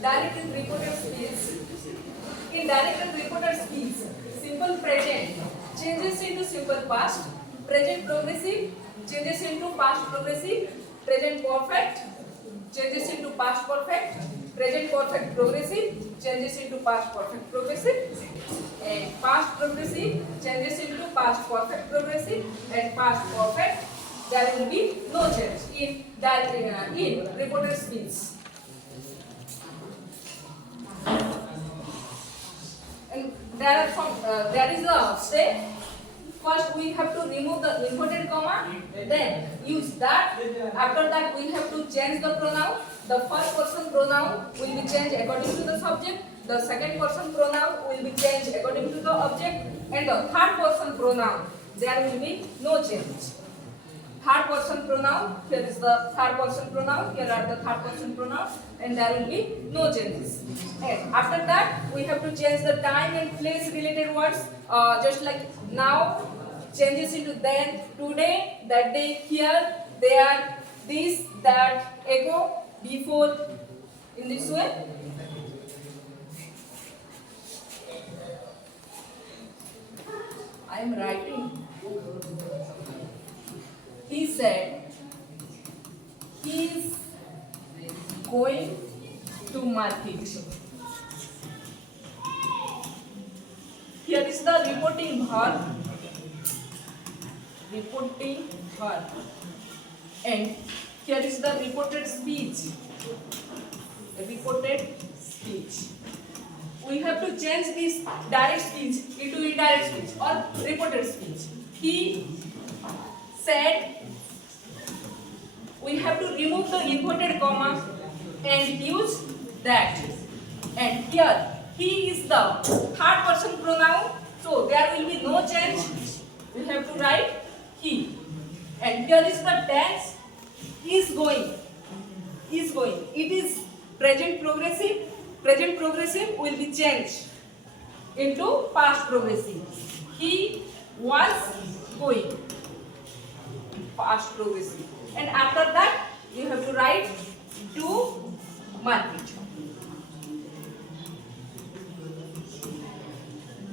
Direct and reported speech. In direct and reported speech, simple present changes into simple past, present progressive changes into past progressive, present perfect changes into past perfect, present perfect progressive changes into past perfect progressive, and past progressive changes into past perfect progressive, and past perfect there will be no change in that in reported speech. And there is a step. First we have to remove the inverted comma, then use that. After that we have to change the pronoun. The first person pronoun will be changed according to the subject. The second person pronoun will be changed according to the object, and the third person pronoun there will be no change. Third person pronoun, here is the third person pronoun, here are the third person pronoun, and there will be no changes. And after that we have to change the time and place related words, just like now changes into then, today, that day, here, there, this, that, ago, before, in this way. I am writing. He said he is going to market. Here is the reporting verb, and here is the reported speech. We have to change this direct speech into indirect speech or reported speech. He said, we have to remove the inverted comma and use that. And here he is the third person pronoun, so there will be no change. We have to write he. And here is the tense, is going. It is present progressive. Present progressive will be changed into past progressive. He was going. Past progressive. And after that you have to write to market.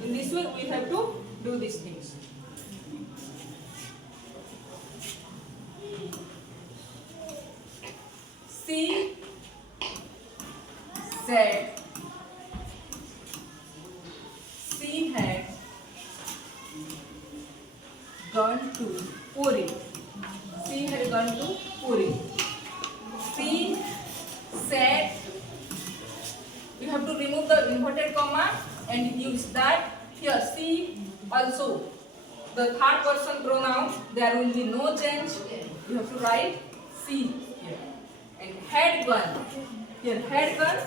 In this way we have to do these things. She said she had gone to Puri. She had gone to Puri. She said, you have to remove the inverted comma and use that. Here she also, the third person pronoun, there will be no change. You have to write she here. And had gone, here had gone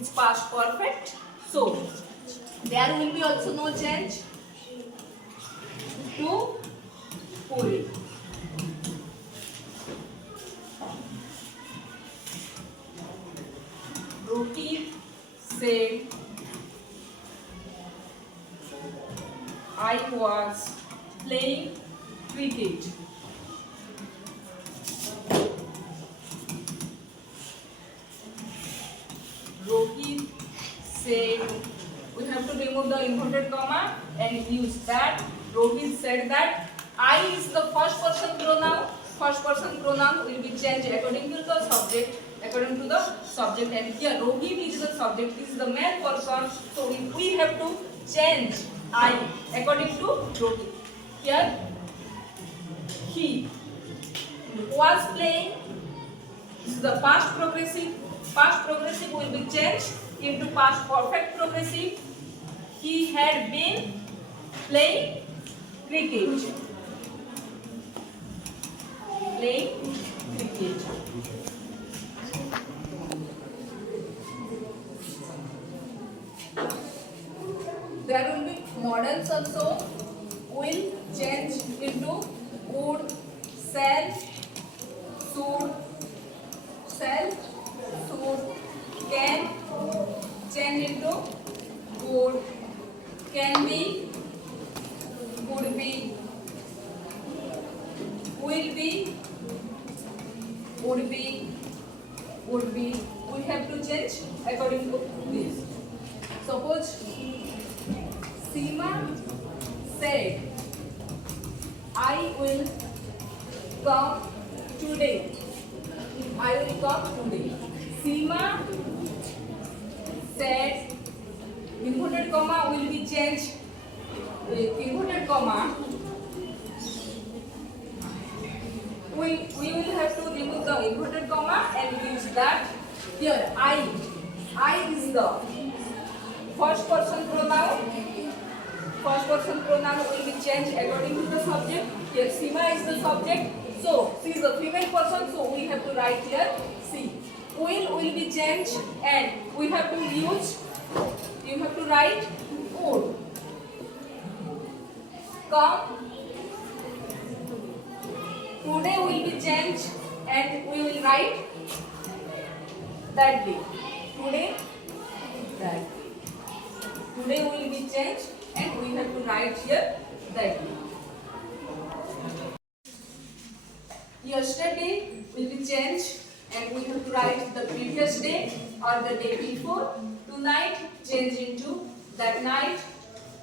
is past perfect, so there will be also no change to Puri. Rohit said, I was playing cricket. Rohit said, we have to remove the inverted comma and use that. Rohit said that. I is the first person pronoun. First person pronoun will be changed according to the subject. And here Rohit is the subject, is the male person, so we have to change I according to Rohit. Here he was playing, this is the past progressive. Past progressive will be changed into past perfect progressive. He had been playing cricket. There will be models also, will change into would, shall, should, can change into would, can be, would be, will be, would be. We have to change change according to this. Suppose Seema said, I will come today. I will come today. Seema said, inverted comma will be changed with inverted comma. We will have to remove the inverted comma and use that. Here I is the first person pronoun. First person pronoun will be changed according to the subject. Here Seema is the subject, so she is a female person, so we have to write here she. Will be changed and we have to use, you have to write would. Come today will be changed and we will write that day. Today, that day. Today will be changed and we have to write here that day. Yesterday will be changed and we have to write the previous day or the day before. Tonight change into that night.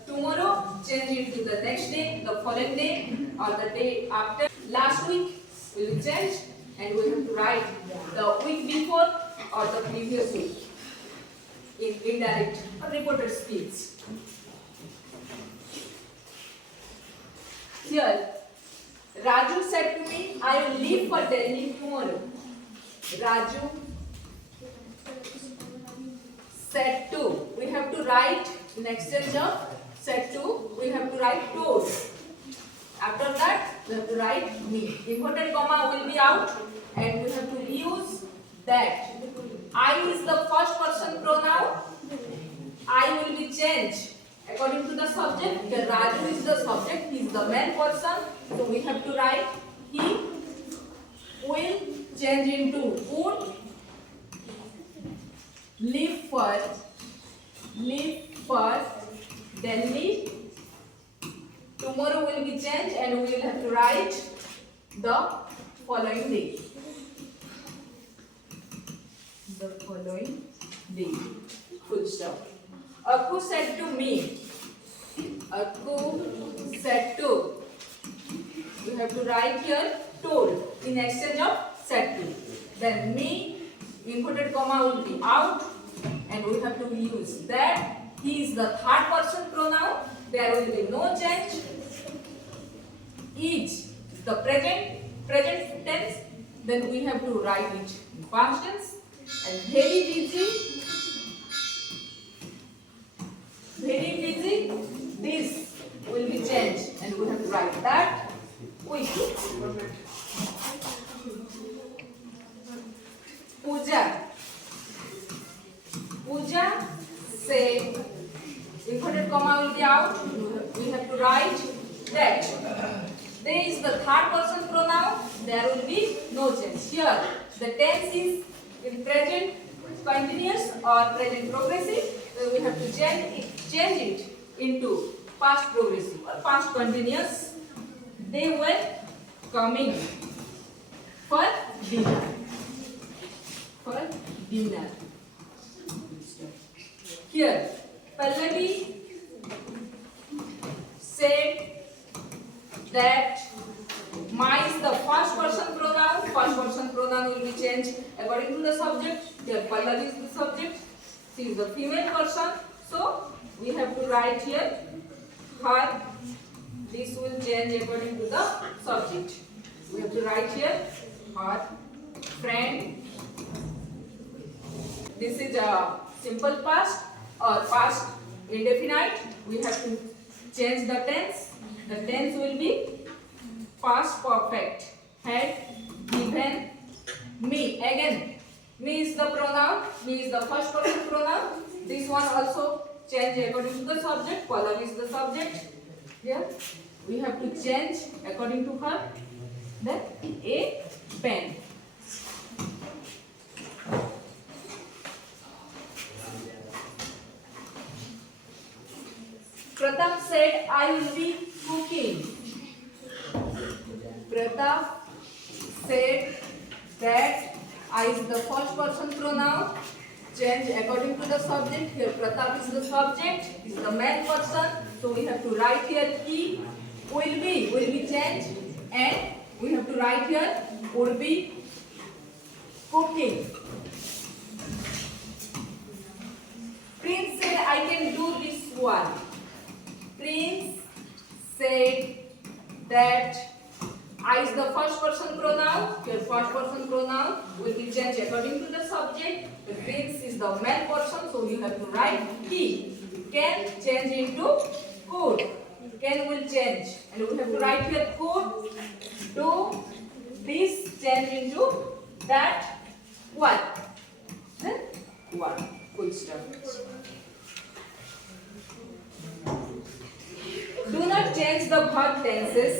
Tomorrow change into the next day, the following day or the day after. Last week will be changed and we have to write the week before or the previous week in indirect or reported speech. Here Raju said to me, I will leave for Delhi tomorrow. Raju said to. We have to write in exchange of said to, we have to write told. After that, we have to write me. Inverted comma will be out and we have to use that. I is the first person pronoun. I will be changed according to the subject. Here Raju is the subject, he is the main person. So we have to write he will change into would. Leave for Delhi. Tomorrow will be changed and we will have to write the following day. The following day. Full stop. Akku said to me. Akku said to. We have to write here told in exchange of said to. Then me, inverted comma will be out and we have to use that. He is the third person pronoun. There will be no change. Is the present tense. Then we have to write it in past tense. And very busy. This will be changed and we have to write that. Pooja say inverted comma will be out. We have to write that. There is the third person pronoun. There will be no change. Here the tense is in present continuous or present progressive. So we have to change it into past progressive or past continuous. They were coming for dinner. Here Pallavi said that my is the first person pronoun. First person pronoun will be changed according to the subject. Here Pallavi is the subject. She is the female person. So we have to write here her. This will change according to the subject. We have to write here her friend. This is a simple past or past indefinite. We have to change the tense. The tense will be past perfect. Had given me. Again, me is the pronoun. Me is the first person pronoun. This one also change according to the subject. Pallavi is the subject. Here we have to change according to her. Then a pen. Pratap said, I will be cooking. Pratap said that I is the first person pronoun. change according to the subject. Here Pratap is the subject, is the main person. So we have to write here he will be changed, and we have to write here would be cooking. Prince said I can do this one. Prince said that I is the first person pronoun. Here first person pronoun will be changed according to the subject. The Prince is the main person, so you have to write he. Can change into could. Can will change, and we have to write here could do this change into that one. Then one. Full stop. Do not change the verb tenses.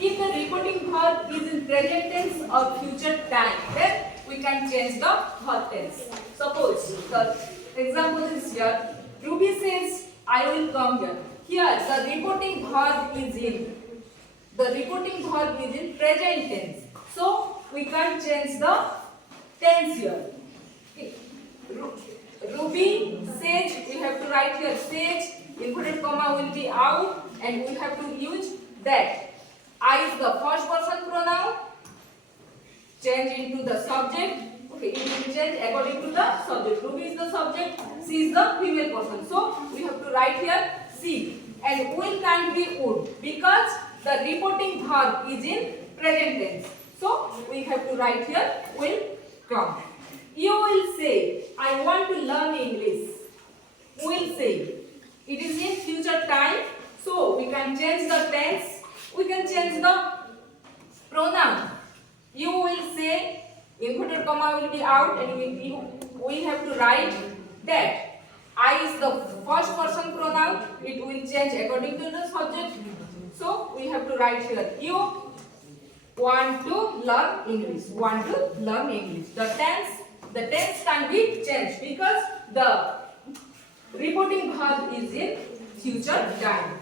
If the reporting verb is in present tense or future time, then we can change the verb tense. Suppose the example is here. Ruby says, I will come here. Here the reporting verb is in present tense. So we can't change the tense here. Okay. Ruby says, we have to write here says, inverted comma will be out, and we have to use that. I is the first person pronoun, change into the subject. Okay, it will change according to the subject. Ruby is the subject, she is the female person. So we have to write here she, and will can't be would because the reporting verb is in present tense. So we have to write here will come. You will say, I want to learn English. Will say. It is in future time, so we can change the tense. We can change the pronoun. You will say, inverted comma will be out, and we have to write that. I is the first person pronoun. It will change according to the subject. So we have to write here. You want to learn English. Want to learn English. The tense can be changed because the reporting verb is in future time.